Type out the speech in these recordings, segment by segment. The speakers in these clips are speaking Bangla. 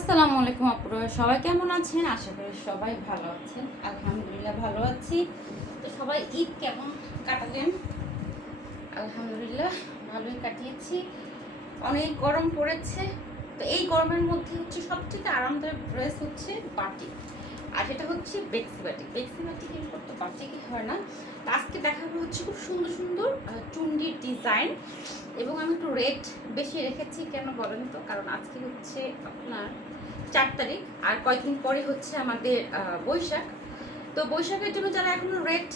আসসালামু আলাইকুম আপুরা, সবাই কেমন আছেন? আশা করি সবাই ভালো আছেন। আলহামদুলিল্লাহ ভালো আছি। তো সবাই ঈদ কেমন কাটালেন? আলহামদুলিল্লাহ, ভালোই কাটিয়েছি। অনেক গরম পড়েছে। তো এই গরমের মধ্যে হচ্ছে সবথেকে আরামদায়ক ড্রেস হচ্ছে বাটি। আর এটা হচ্ছে বেক্সি বাটি। বেক্সি বাটি কিন্তু করতে বাটিকে হয় না। তো আজকে দেখাবো হচ্ছে খুব সুন্দর সুন্দর চুন্ডির ডিজাইন। এবং আমি একটু রেট বেশি রেখেছি, কেন বলেন তো? কারণ আজকে হচ্ছে আপনার চার তারিখ, আর কয়েকদিন পরে হচ্ছে আমাদের বৈশাখ। তো বৈশাখের জন্য যারা এখনও রেড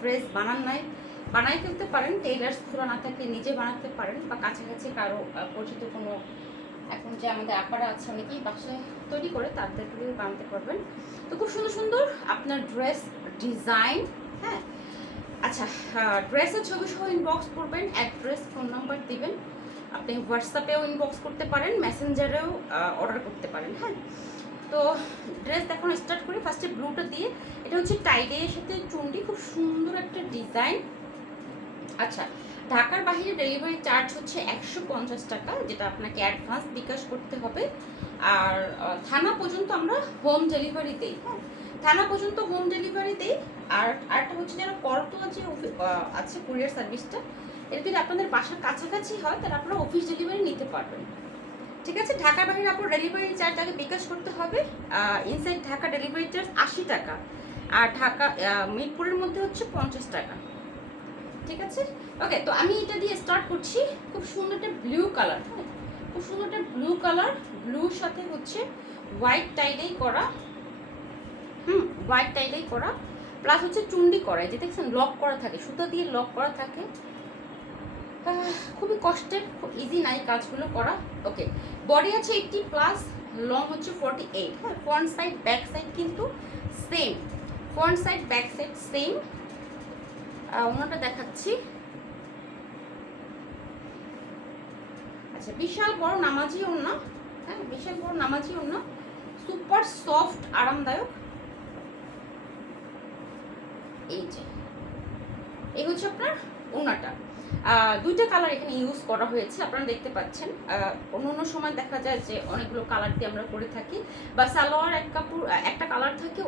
ড্রেস বানান নাই, বানাই ফেলতে পারেন টেইলার্স খোলা না থাকলে নিজে বানাতে পারেন, বা কাছাকাছি কারও পরিচিত কোনো এখন যে আমাদের আপারা আছে, অনেকেই বাসায় তৈরি করে তাদের বানাতে পারবেন। তো খুব সুন্দর সুন্দর আপনার ড্রেস ডিজাইন হ্যাঁ? আচ্ছা ড্রেসের ছবি সহ ইনবক্স করবেন অ্যাড্রেস ফোন নাম্বার দিবেন। আপনি হোয়াটসঅ্যাপেও ইনবক্স করতে পারেন মেসেঞ্জারেও অর্ডার করতে পারেন হ্যাঁ? তো ড্রেস দেখানো স্টার্ট করি ফার্স্টে ব্লুটা দিয়ে, এটা হচ্ছে টাইডের সাথে চুন্ডি খুব সুন্দর একটা ডিজাইন আচ্ছা ঢাকার বাইরে ডেলিভারি চার্জ হচ্ছে একশো পঞ্চাশ টাকা, যেটা আপনাকে অ্যাডভান্স বিকাশ করতে হবে। আর থানা পর্যন্ত আমরা হোম ডেলিভারি দিই হ্যাঁ? থানা পর্যন্ত হোম ডেলিভারি দিই। আর, আরেকটা হচ্ছে যারা করতোয়া অফি- আছে কুরিয়ার সার্ভিসটা এটা যদি আপনাদের বাসার কাছাকাছি হয়, তাহলে আপনারা অফিস ডেলিভারি নিতে পারবেন। ঠিক আছে? ঢাকার বাইরে আপনার ডেলিভারি চার্জ আগে বিকাশ করতে হবে। ইনসাইড ঢাকা ডেলিভারি চার্জ আশি টাকা। আর ঢাকা মিরপুরের মধ্যে হচ্ছে পঞ্চাশ টাকা। ঠিক আছে? ওকে তো আমি এটা দিয়ে স্টার্ট করছি। খুব সুন্দর একটা ব্লু কালার হ্যাঁ? খুব সুন্দর একটা ব্লু কালার ব্লুর সাথে হচ্ছে হোয়াইট টাইডেই করা। হুম হোয়াইট টাইডেই করা। প্লাস হচ্ছে চুন্ডি করা। যে দেখছেন লক করা থাকে। সুতা দিয়ে লক করা থাকে। খুবই কষ্টের ইজি নাই কাজগুলো করা। ওকে বডি আছে এইটটি প্লাস লং হচ্ছে ফর্টি এইট হ্যাঁ ফ্রন্ট সাইড ব্যাক সাইড কিন্তু same front side back side same ওনাটা দেখাচ্ছি। আচ্ছা বিশাল বড় নামাজি ওনা হ্যাঁ বিশাল বড় নামাজি ওনা সুপার সফট আরামদায়ক। এই যে, এই হচ্ছে আপনার ওনাটা। দুইটা কালার এখানে ইউজ করা হয়েছে, আপনারা দেখতে পাচ্ছেন। অন্য অন্য সময় দেখা যায় যে অনেকগুলো কালার দিয়ে আমরা করে থাকি। বা সালোয়ার এক কাপড় একটা কালার থাকে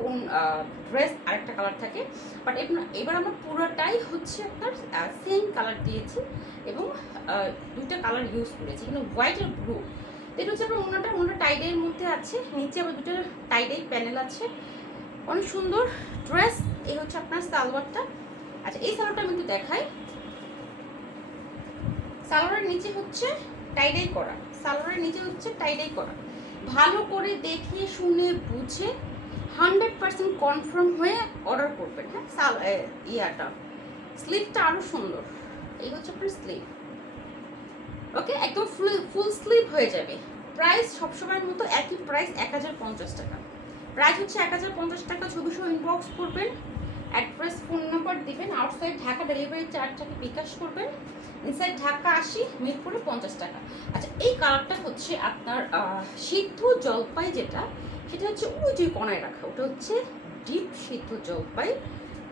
ড্রেস আরেকটা কালার থাকে। বাট এবার আমরা পুরোটাই হচ্ছে আপনার সেম কালার দিয়েছি এবং দুইটা কালার ইউজ করেছি। এখানে হোয়াইট আর ব্লু এটা হচ্ছে আপনার অন্যটা অন্যটা টাইডের মধ্যে আছে। নিচে আবার দুটো টাইডের প্যানেল আছে। অনেক সুন্দর। ড্রেস এই হচ্ছে আপনার সালোয়ারটা। আচ্ছা এই সালোয়ারটা আমি একটু দেখাই। সালোয়ারের নিচে হচ্ছে টাইডাই করা। সালোয়ারের নিচে হচ্ছে টাইডাই করা। ভালো করে দেখে শুনে, বুঝে হান্ড্রেড পার্সেন্ট কনফার্ম হয়ে অর্ডার করবেন। হ্যাঁ সাল ইয়াটা। স্লিভটা আরও সুন্দর। এই হচ্ছে আপনার স্লিভ ওকে একদম ফুল ফুল স্লিভ হয়ে যাবে। প্রাইস সবসময়ের মতো একই প্রাইস এক হাজার পঞ্চাশ টাকা। প্রাইস হচ্ছে এক হাজার পঞ্চাশ টাকা। ছবি সহ ইনবক্স করবেন। অ্যাড্রেস ফোন নাম্বার দিবেন আউটসাইড ঢাকা ডেলিভারি চার্জটাকে বিকাশ করবেন ইনসাইড ঢাকা আশি, মিরপুরে পঞ্চাশ টাকা। আচ্ছা এই কালারটা হচ্ছে আপনার সিদ্ধ জলপাই যেটা, সেটা হচ্ছে ওই যে কোনায় রাখা, ওটা হচ্ছে ডিপ সিদ্ধ জলপাই।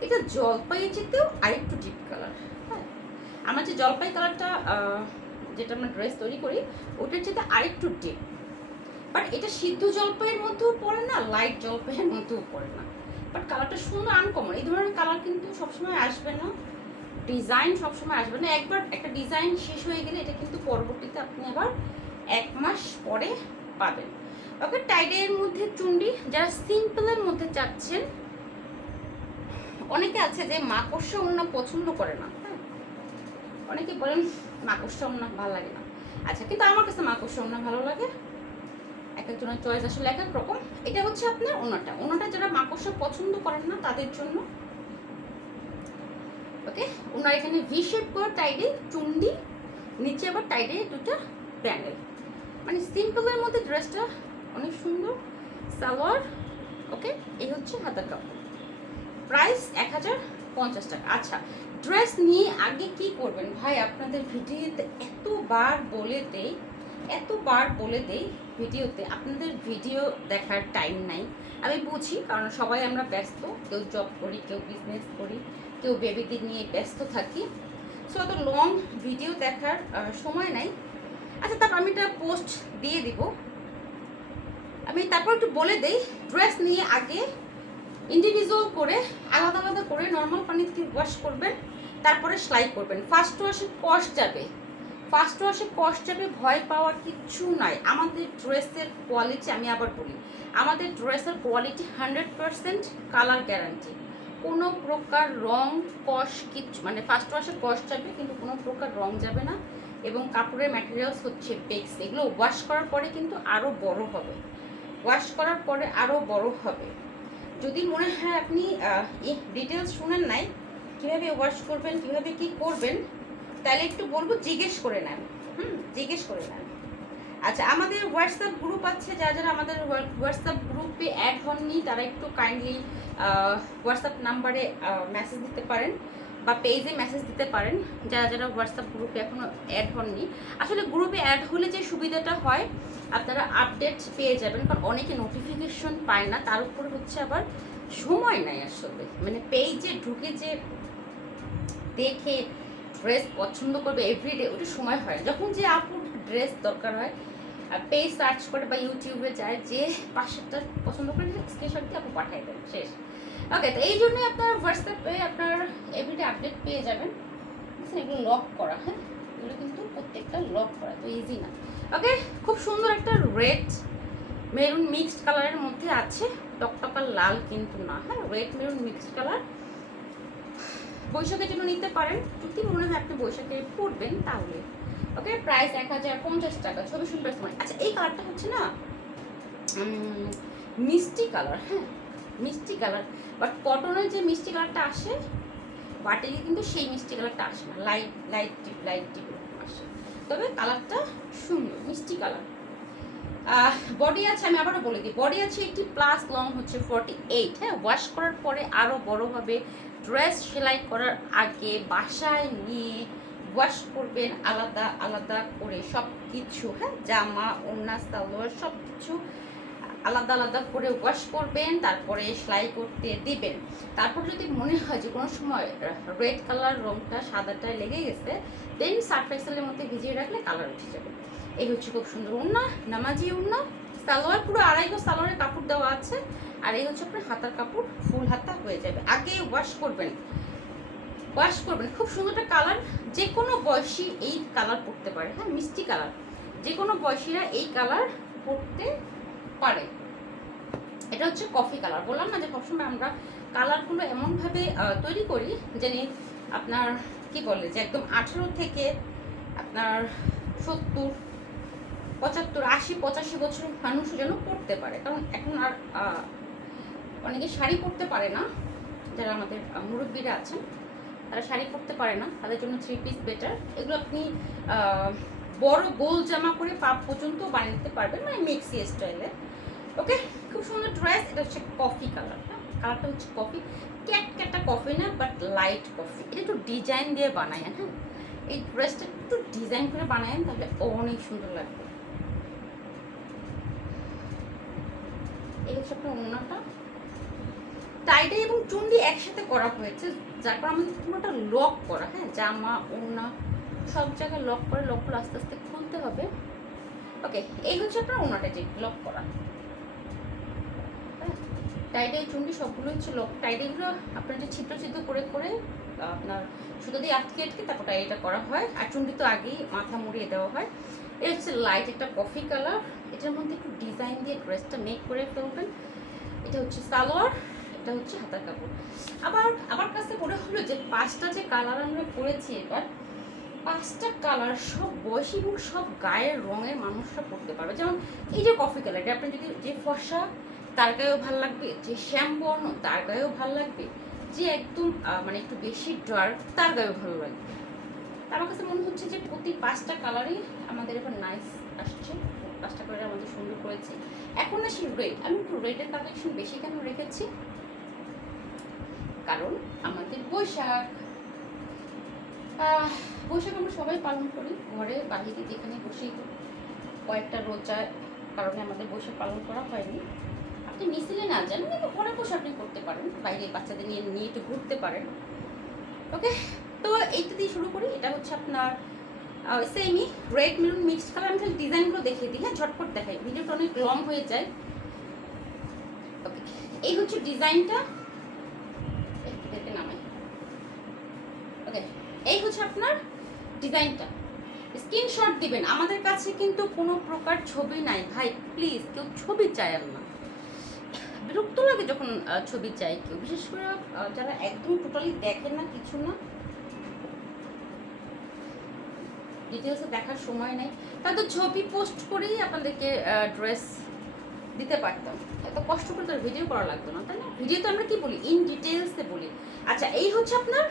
এটা জলপাইয়ের চেতেও আরেকটু ডিপ কালার হ্যাঁ। আমার যে জলপাই কালারটা যেটা আমরা ড্রেস তৈরি করি, ওটার চেতে আরেকটু ডিপ বাট এটা সিদ্ধ জলপাইয়ের মধ্যেও পড়ে না লাইট জলপাইয়ের মধ্যেও পড়ে না। বাট কালারটা সুন্দর আনকমন এই ধরনের কালার কিন্তু সবসময় আসবে না। ডিজাইন সবসময় আসবে না। একবার একটা ডিজাইন শেষ হয়ে গেলে এটা কিন্তু পরবর্তীতে আপনি আবার এক মাস পরে পাবেন। ওকে টাইডের মধ্যে চুন্ডি যারা সিম্পলের মধ্যে চাচ্ছেন, অনেকে আছে যে মাকড়সা ওড়না পছন্দ করে না। হ্যাঁ অনেকে বলেন মাকড়সা ওড়না ভালো লাগে না। আচ্ছা কিন্তু আমার কাছে মাকড়সা ওড়না ভালো লাগে। এক একজনের চয়েস আসলে এক এক রকম। এটা হচ্ছে আপনার ওনাটা। ওনাটা যারা মাকড়সা পছন্দ করেন না, তাদের জন্য। ওকে ওনার এখানে ভি শেপ করা টাইডে চুন্ডি, নিচে আবার টাইডে দুটো প্যানেল। মানে সিম্পলের মধ্যে ড্রেসটা অনেক সুন্দর। সালোয়ার ওকে এই হচ্ছে হাতার কাপড়। প্রাইস এক হাজার পঞ্চাশ টাকা। আচ্ছা ড্রেস নিয়ে আগে কি করবেন? ভাই, আপনাদের ভিডিওতে এতবার বলে দেই, এতবার বলে দেই ভিডিওতে আপনাদের ভিডিও দেখার টাইম নাই। আমি বুঝি, কারণ সবাই আমরা ব্যস্ত, কেউ জব করি, কেউ বিজনেস করি, কেউ বেবিদের নিয়ে ব্যস্ত থাকি। সো অত লং ভিডিও দেখার সময় নাই। আচ্ছা তারপর আমি একটা পোস্ট দিয়ে দিব। আমি তারপর একটু বলে দেই ড্রেস নিয়ে আগে ইন্ডিভিজুয়াল করে, আলাদা আলাদা করে নর্মাল পানিতে ওয়াশ করবেন, তারপরে সেলাই করবেন। ফার্স্ট ওয়াশে কস্ট যাবে। কস্ট যাবে, ভয় পাওয়ার কিচ্ছু নাই। আমাদের ড্রেসের কোয়ালিটি আমি আবার বলি। আমাদের ড্রেসের quality hundred percent colour guarantee কোনো প্রকার রং, কষ কিচ্ছু মানে ফার্স্ট ওয়াশে কস্ট যাবে, কিন্তু কোনো প্রকার রং যাবে না। এবং কাপড়ের ম্যাটেরিয়ালস হচ্ছে বেক্স এগুলো ওয়াশ করার পরে কিন্তু আরও বড় হবে। ওয়াশ করার পরে আরও বড় হবে। যদি মনে হয় আপনি ডিটেলস শুনেন নাই, কীভাবে ওয়াশ করবেন, কীভাবে কি করবেন তাহলে একটু বলব, জিজ্ঞেস করে নেন। হুম, জিজ্ঞেস করে নেন। আচ্ছা আমাদের হোয়াটসঅ্যাপ গ্রুপ আছে, যারা যারা আমাদের হোয়াটসঅ্যাপ গ্রুপে অ্যাড হননি, তারা একটু কাইন্ডলি হোয়াটসঅ্যাপ নাম্বারে মেসেজ দিতে পারেন বা পেজে মেসেজ দিতে পারেন। যারা যারা হোয়াটসঅ্যাপ গ্রুপে এখনও অ্যাড হননি, আসলে গ্রুপে অ্যাড হলে যে সুবিধাটা হয়, আপনারা আপডেট পেয়ে যাবেন, কারণ অনেকে নোটিফিকেশন পায় না, তার উপরে হচ্ছে আবার সময় নাই আসলে। মানে পেজে ঢুকে যে দেখে ড্রেস পছন্দ করবে এভরিডে ওটা সময় হয় যখন যে আপুর ড্রেস দরকার হয় পেজ সার্চ করে বা ইউটিউবে যায়, যে পাশেরটা পছন্দ করে স্ক্রিনশট দিয়ে আপু পাঠিয়ে দেন শেষ। ওকে তো এই জন্যই আপনার হোয়াটসঅ্যাপে আপনার এভরিডে আপডেট পেয়ে যাবেন। এগুলো লক করা হ্যাঁ? এগুলো কিন্তু প্রত্যেকটা লক করা, তো ইজি না। ওকে খুব সুন্দর একটা রেড মেরুন মিক্সড কালারের মধ্যে আছে। টকটকা লাল কিন্তু না হ্যাঁ? রেড মেরুন মিক্সড কালার বৈশাখের জন্য নিতে পারেন। যদি মনে হয় আপনি বৈশাখে পড়বেন তাহলে। ওকে প্রাইস এক হাজার পঞ্চাশ টাকা, ছবি সুন্দর সময়। আচ্ছা এই কালারটা হচ্ছে না মিষ্টি কালার হ্যাঁ মিষ্টি কালার বাট কটনের যে মিষ্টি কালারটা আসে, বাটিকে কিন্তু সেই মিষ্টি কালারটা আসে না। লাইট লাইট টিপ লাইট টিপ আসে। তবে কালারটা সুন্দর, মিষ্টি কালার বডি আছে, আমি আবারও বলে দিই। বডি আছে একটি প্লাস লং হচ্ছে ফর্টি এইট হ্যাঁ ওয়াশ করার পরে আরও বড় হবে। ড্রেস সেলাই করার আগে বাসায় নিয়ে ওয়াশ করবেন আলাদা আলাদা করে সব কিছু হ্যাঁ? জামা, ওড়না, সালোয়ার সব কিছু আলাদা আলাদা করে ওয়াশ করবেন, তারপরে সেলাই করতে দিবেন। তারপর যদি মনে হয় যে কোনো সময় রেড কালার রংটা সাদাটায় লেগে গেছে দেন সার্ফ এক্সেলের মধ্যে ভিজিয়ে রাখলে কালার উঠে যাবে। এই হচ্ছে খুব সুন্দর উন্না নামাজি উন্না সালোয়ার, পুরো আড়াই গো সালোয়ারের কাপড় দেওয়া আছে। আর এই হচ্ছে আপনার হাতার কাপড়, ফুল হাতা হয়ে যাবে। আগে ওয়াশ করবেন। ওয়াশ করবেন। খুব সুন্দর একটা কালার যে কোনো বয়সী এই কালার পরতে পারে। হ্যাঁ মিষ্টি কালার যে কোনো বয়সীরা এই কালার পরতে পারে। এটা হচ্ছে কফি কালার বললাম না যে সবসময় আমরা কালারগুলো এমনভাবে তৈরি করি যেন আপনার, কি বলে, যে একদম আঠেরো থেকে আপনার সত্তর, পঁচাত্তর, আশি, পঁচাশি বছর মানুষ যেন পড়তে পারে। কারণ এখন আর অনেকে শাড়ি পরতে পারে না, যারা আমাদের মুরব্বীরা আছেন, তারা শাড়ি পরতে পারে না, তাদের জন্য থ্রি পিস বেটার এগুলো আপনি বড় গোল জামা করে পা পর্যন্ত বানিয়ে দিতে পারবেন মানে মিক্সি স্টাইলে ওকে খুব সুন্দর ড্রেস এটা হচ্ছে কফি কালার হ্যাঁ? কালারটা হচ্ছে কফি ক্যাট ক্যাটা কফি না বাট লাইট কফি এটা একটু ডিজাইন দিয়ে বানায় হ্যাঁ? এই ড্রেসটা একটু ডিজাইন করে বানায়েন, তাহলে অনেক সুন্দর লাগবে। এই হচ্ছে আপনার অন্যটা টাইডে এবং চুন্ডি একসাথে করা হয়েছে, যার পর আমাদের পুরোটা লক করা হ্যাঁ জামা, ওড়না, সব জায়গায় লক করে লক করে আস্তে আস্তে খুলতে হবে। ওকে, এই হচ্ছে আপনার ওড়নাটা যে, লক করা। টাইডে চুন্ডি সবগুলো হচ্ছে লক টাইডেগুলো আপনার যে ছিদ্র ছিদ্র করে করে আপনার সুতো দিয়ে আটকে আটকে তারপর টাইডেটা করা হয়, আর চুন্ডি তো আগেই মাথা মুড়িয়ে দেওয়া হয়। এটা হচ্ছে লাইট একটা কফি কালার এটার মধ্যে একটু ডিজাইন দিয়ে ড্রেসটা মেক করে ফেলবেন। এটা হচ্ছে সালোয়ার এটা হচ্ছে হাতার কাপড়। আবার আমার কাছে মনে হলো যে পাঁচটা যে কালার আমরা করেছি এবার, পাঁচটা কালার সব বয়সী এবং সব গায়ের রঙের মানুষরা পড়তে পারবে। যেমন এই যে কফি কালার এটা আপনি যদি যে ফর্সা, তার গায়েও ভালো লাগবে, যে শ্যামবর্ণ তার গায়েও ভালো লাগবে, যে একদম মানে একটু বেশি ডার্ক তার গায়েও ভালো লাগবে। আমার কাছে মনে হচ্ছে যে প্রতি পাঁচটা কালারই আমাদের এবার নাইস আসছে। পাঁচটা কালার আমাদের সুন্দর করেছে। এখন আসি রেড আমি একটু রেডের কালেকশন বেশি কেন রেখেছি? কারণ আমাদের বৈশাখ। বৈশাখ আমরা সবাই পালন করি, ঘরে বাহিরে যেখানে বসেই। কয়েকটা রোজার কারণে আমাদের বৈশাখ পালন করা হয়নি। আপনি মিছিলে না জানেন কিন্তু ঘরে বসে আপনি করতে পারেন। বাইরে বাচ্চাদের নিয়ে নিয়ে একটু ঘুরতে পারেন। ওকে? তো এইটা দিয়ে শুরু করি। এটা হচ্ছে আপনার semi red maroon mixed colour আমি খালি ডিজাইনগুলো দেখিয়ে দিই। হ্যাঁ ঝটপট দেখাই। ভিডিওটা অনেক লং হয়ে যায়। ওকে, এই হচ্ছে ডিজাইনটা নামাই ওকে এই হচ্ছে আপনার ডিজাইনটা। স্ক্রিনশট দিবেন। আমাদের কাছে কিন্তু কোনো প্রকার ছবি নাই। ভাই প্লিজ কেউ ছবি চায় না। বিরক্ত লাগে যখন ছবি চাই কেউ। বিশেষ করে যারা একদম টোটালি দেখেন না কিছু না ডিটেলসে দেখার সময় নেই। তাদের ছবি পোস্ট করেই আপনাদেরকে ড্রেস দিতে পারতাম। এত কষ্ট করে তো ভিডিও করা লাগতো না, তাই না? ভিডিওতে আমরা কি বলি? ইন ডিটেলসে বলি। আচ্ছা এই হচ্ছে আপনার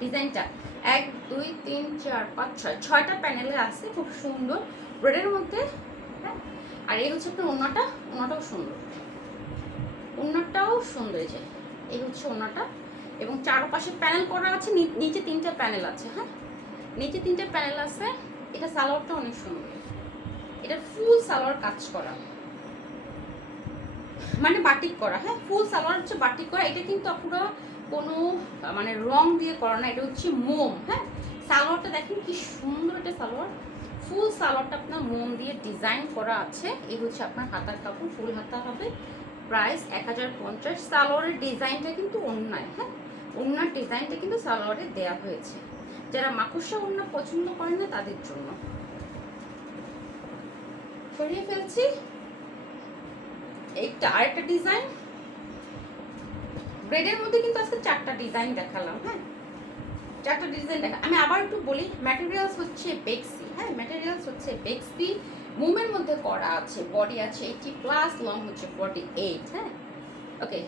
ডিজাইনটা এক, দুই, তিন, চার, পাঁচ, ছয়। ছয়টা প্যানেলে আছে, খুব সুন্দর। ব্রেডের মধ্যে হ্যাঁ? আর এই হচ্ছে আপনার ওনাটা, ওনাটাও সুন্দর। ওনাটাও সুন্দর যে। এই হচ্ছে ওনাটা। এবং চারপাশে প্যানেল করা আছে নিচে তিনটা প্যানেল আছে হ্যাঁ? নিচে তিনটে প্যানেল আছে। এটা সালোয়ারটা অনেক সুন্দর। এটা ফুল সালোয়ার কাজ করা। মানে বাটিক করা হ্যাঁ? ফুল সালোয়ার হচ্ছে বাটিক করা। এটা কিন্তু পুরো কোনো মানে রং দিয়ে করা না, এটা হচ্ছে মোম হ্যাঁ? সালোয়ারটা দেখেন কি সুন্দর এটা সালোয়ার। ফুল সালোয়ারটা আপনার মোম দিয়ে ডিজাইন করা আছে। এই হচ্ছে আপনার হাতার কাপড়, ফুল হাতা হবে। প্রাইস এক হাজার পঞ্চাশ। সালোয়ারের ডিজাইনটা কিন্তু অন্যায় হ্যাঁ? অন্যার ডিজাইনটা কিন্তু সালোয়ারে দেয়া হয়েছে। যারা মাকুসা ওড়না পছন্দ করেন না, তাদের জন্য। সরিয়ে ফেলছি। এইটা আরেকটা ডিজাইন ব্রেডের মধ্যে কিন্তু আজকে চারটা ডিজাইন দেখালাম হ্যাঁ? চারটা ডিজাইন দেখা আমি আবার একটু বলি ম্যাটেরিয়ালস হচ্ছে বেক্সি হ্যাঁ? ম্যাটেরিয়ালস হচ্ছে বেক্সি মুমের মধ্যে করা আছে বডি আছে এইটি প্লাস লং হচ্ছে ফর্টি এইট হ্যাঁ? ওকে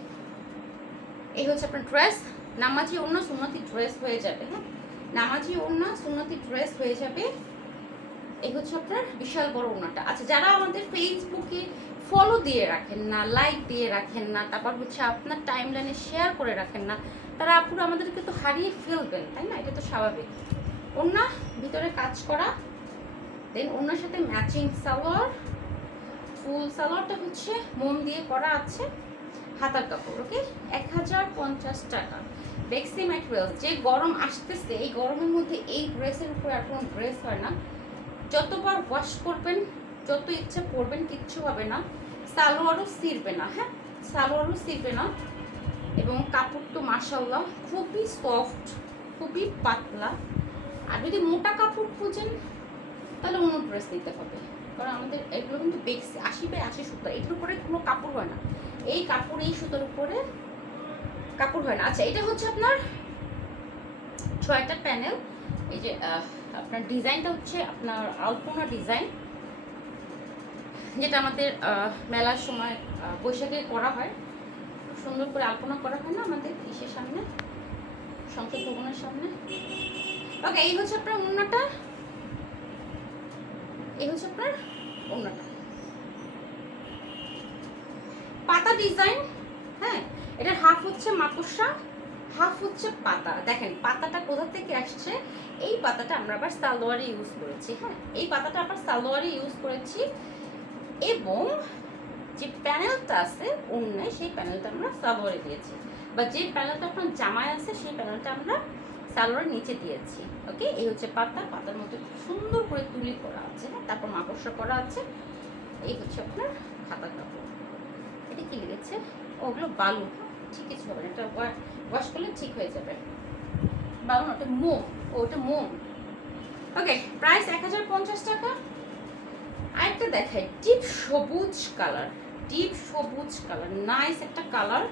এই হচ্ছে আপনার ড্রেস নামাজি অন্য সুন্নতি ড্রেস হয়ে যাবে হ্যাঁ? নামাজি ওড়না সুন্নতি ড্রেস হয়ে যাবে। এই হচ্ছে আপনার বিশাল বড় ওড়নাটা আচ্ছা যারা আমাদের ফেসবুকে ফলো দিয়ে রাখেন না লাইক দিয়ে রাখেন না, তারপর হচ্ছে আপনার টাইম লাইনে শেয়ার করে রাখেন না, তারা আপুরা আমাদেরকে তো হারিয়ে ফেলবেন, তাই না? এটা তো স্বাভাবিক। ওড়না, ভিতরে কাজ করা দেন ওড়নার সাথে ম্যাচিং সালোয়ার, ফুল সালোয়ারটা হচ্ছে মোম দিয়ে করা আছে, হাতার কাপড় ওকে এক হাজার পঞ্চাশ টাকা। বেক্সি ম্যাটেরিয়াল যে গরম আসতেছে, এই গরমের মধ্যে এই ড্রেসের উপরে আর কোনো ড্রেস হয় না। যতবার ওয়াশ করবেন, যত ইচ্ছা পরবেন, কিচ্ছু হবে না। সালোয়ারও ছিঁড়বে না হ্যাঁ? সালোয়ারও ছিঁড়বে না। এবং কাপড় তো মাসাল্লাহ খুবই সফট খুবই পাতলা। আর যদি মোটা কাপড় খুঁজেন, তাহলে অন্য ড্রেস নিতে হবে। কারণ আমাদের এগুলো কিন্তু বেক্সি, আশি বাই আশি সুতো এটার উপরে কোনো কাপড় হয় না। এই কাপড়, এই সুতোর উপরে কাপড় হয় না। আচ্ছা এটা হচ্ছে আপনার ছয়টা প্যানেল এই যে আপনার ডিজাইনটা হচ্ছে আপনার আলপনা ডিজাইন, যেটা আমাদের মেলার সময় বৈশাখে করা হয়। সুন্দর করে আলপনা করা হয় না আমাদের ইসের সামনে, সংসদ ভবনের সামনে। ওকে এই হচ্ছে আপনার ওড়নাটা। এই হচ্ছে আপনার ওড়নাটা। পাতা ডিজাইন হ্যাঁ এটা হাফ হচ্ছে মাকুসা হাফ হচ্ছে পাতা। দেখেন, পাতাটা কোথা থেকে আসছে? এই পাতাটা আমরা আবার সালোয়ারে ইউজ করেছি হ্যাঁ? এই পাতাটা আবার সালোয়ারে ইউজ করেছি এবং যে প্যানেলটা আছে অন্যায় সেই প্যানেলটা আমরা সালোয়ারে দিয়েছি। বা যে প্যানেলটা আপনার জামায় আছে, সেই প্যানেলটা আমরা সালোয়ারের নিচে দিয়েছি ওকে এই হচ্ছে পাতা। পাতার মধ্যে সুন্দর করে তুলি করা আছে হ্যাঁ? তারপর মাকড়সা করা আছে। এই হচ্ছে আপনার খাতার কাপড়। এটা কি লেগেছে? ওগুলো বালু ঠিক কিছু হবে না ওয়াশ করলে ঠিক হয়ে যাবে। বালু না ওটা মোম ওটা মোম। ওকে প্রাইস এক হাজার পঞ্চাশ টাকা। আরেকটা দেখাই ডিপ সবুজ কালার ডিপ সবুজ কালার নাইস একটা কালার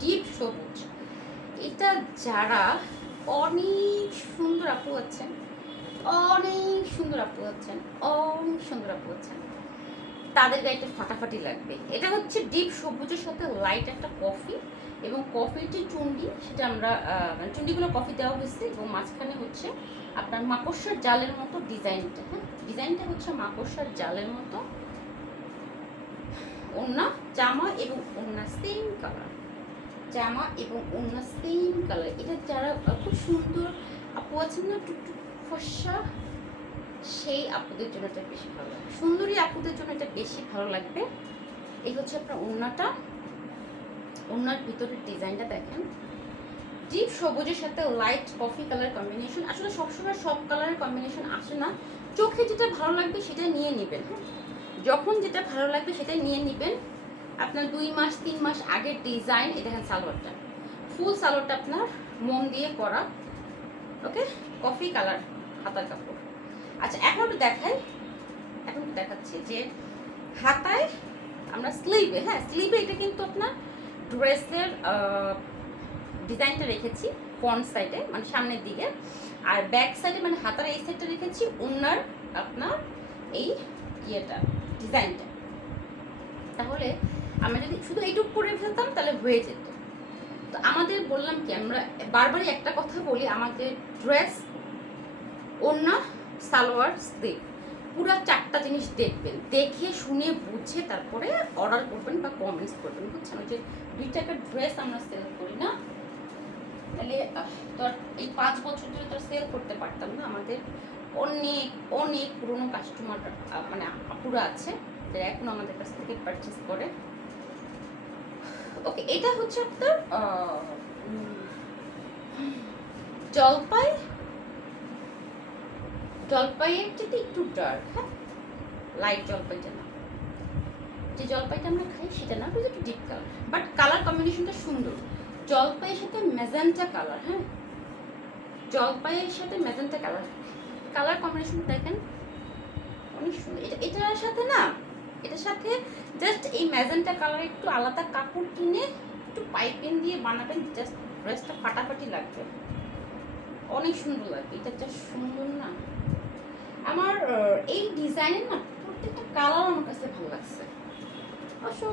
ডিপ সবুজ। এটা যারা অনেক সুন্দর আপু আছেন, অনেক সুন্দর আপু আছেন, অনেক সুন্দর আপু আছেন। তাদের গায়ে একটা ফাটাফাটি লাগবে। এটা হচ্ছে ডিপ সবুজের সাথে লাইট একটা কফি এবং কফির যে চুন্ডি, সেটা আমরা মানে চুন্ডিগুলো কফি দেওয়া হয়েছে এবং মাঝখানে হচ্ছে আপনার মাকড়সার জালের মতো ডিজাইনটা হ্যাঁ? ডিজাইনটা হচ্ছে মাকড়সার জালের মতো। ওন্না জামা এবং ওন্না সেম কালার জামা এবং অন্য সেম কালার এটা যারা খুব সুন্দর, আপু আছেন না টুকটুক ফর্সা? সেই আপুদের জন্য এটা বেশি ভালো লাগবে সুন্দরী আপুদের জন্য এটা বেশি ভালো লাগবে। এই হচ্ছে আপনার ওড়নাটা। ওড়নার ভিতরের ডিজাইনটা দেখেন। ডিপ সবুজের সাথে লাইট কফি কালার কম্বিনেশন আসলে সবসময় সব কালারের কম্বিনেশন আসে না। চোখে যেটা ভালো লাগবে সেটা নিয়ে নেবেন হ্যাঁ? যখন যেটা ভালো লাগবে সেটাই নিয়ে নেবেন। আপনার দুই মাস, তিন মাস আগের ডিজাইন এটা দেখেন সালোয়ারটা। ফুল সালোয়ারটা আপনার মোম দিয়ে করা ওকে কফি কালার হাতার কাপড়। আচ্ছা এখন একটু দেখাই। এখন দেখাচ্ছি যে হাতায় আমরা স্লিভে হ্যাঁ স্লিভে এটা কিন্তু আপনার ড্রেসের ডিজাইনটা রেখেছি ফ্রন্ট সাইডে মানে সামনের দিকে। আর ব্যাক সাইডে মানে হাতার এই সাইডটা রেখেছি, ওনার আপনার এই ইয়েটা ডিজাইনটা তাহলে আমরা যদি শুধু এইটুক করে ফেলতাম, তাহলে হয়ে যেত। তো আমাদের বললাম কি, আমরা বারবারই একটা কথা বলি, আমাদের ড্রেস ওড়না সালোয়ার স্লিভ পুরো চারটা জিনিস দেখবেন। দেখে শুনে বুঝে তারপরে অর্ডার করবেন বা কমেন্টস করবেন বুঝছেন? ওই যে দুই টাকার ড্রেস আমরা সেল করি না? তাহলে আহ, তো আর এই পাঁচ বছর ধরে তো সেল করতে পারতাম না। আমাদের অনেক অনেক পুরনো কাস্টমার মানে আপুরা আছে যারা এখন আমাদের কাছ থেকে পারচেস করে। ওকে এটা হচ্ছে আপনার জলপাই জলপাইয়ের চেয়ে একটু ডার্ক হ্যাঁ? লাইট জলপাইটা না। যে জলপাইটা আমরা খাই সেটা না ওটা একটু ডিপ কালার বাট কালার কম্বিনেশনটা সুন্দর। জলপাইয়ের সাথে ম্যাজেন্টা কালার হ্যাঁ? জলপাইয়ের সাথে ম্যাজেন্টা কালার কালার কম্বিনেশন দেখেন, অনেক সুন্দর। এটা, এটার সাথে না, এটার সাথে জাস্ট এই ম্যাজেন্টা কালার একটু আলাদা কাপড় কিনে একটু পাইপিং দিয়ে বানাবেন জাস্ট ড্রেসটা ফাটাফাটি লাগবে। অনেক সুন্দর লাগবে। এটা জাস্ট সুন্দর না। আমার এই ডিজাইনের না প্রত্যেকটা কালার আমার কাছে ভালো লাগছে। অবশ্য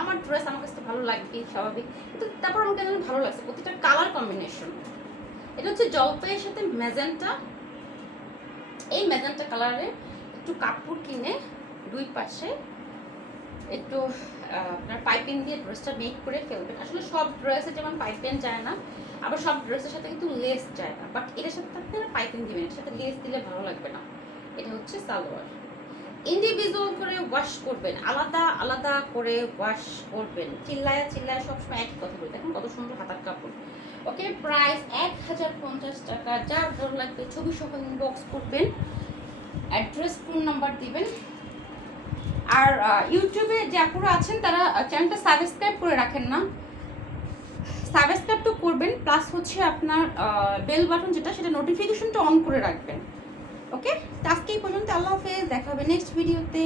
আমার ড্রেস আমার কাছে ভালো লাগবে, স্বাভাবিক। কিন্তু তারপর আমার কেন ভালো লাগছে প্রত্যেকটা কালার কম্বিনেশন এটা হচ্ছে জলপাইয়ের সাথে ম্যাজেন্টা। এই ম্যাজেন্টা কালারে একটু কাপড় কিনে দুই পাশে একটু আপনার পাইপিং দিয়ে ড্রেসটা মেক করে ফেলবেন। আসলে সব ড্রেসে যেমন পাইপিং যায় না, আবার সব ড্রেসের সাথে কিন্তু লেস যায় না। বাট এটার সাথে আপনারা পাইপিং দিবেন, এটার সাথে লেস দিলে ভালো লাগবে না। হচ্ছে সালোয়ার। ইন্ডিভিজুয়াল করে ওয়াশ করবেন, আলাদা আলাদা করে ওয়াশ করবেন। চিল্লায়া চিল্লায় সবসময় একই কথা বলি। দেখুন কত সুন্দর হাতার কাপড়। ওকে প্রাইস এক হাজার পঞ্চাশ টাকা। যার ভালো লাগবে ছবি সহ ইনবক্স করবেন অ্যাড্রেস ফোন নাম্বার দিবেন। আর ইউটিউবে যে আপুরা আছেন, তারা চ্যানেলটা সাবস্ক্রাইব করে রাখেন না। সাবস্ক্রাইব তো করবেন প্লাস হচ্ছে আপনার বেল বাটন যেটা, সেটা নোটিফিকেশনটা অন করে রাখবেন। ওকে আজকে এই পর্যন্ত আল্লাহ হাফেজ দেখা হবে নেক্সট ভিডিওতে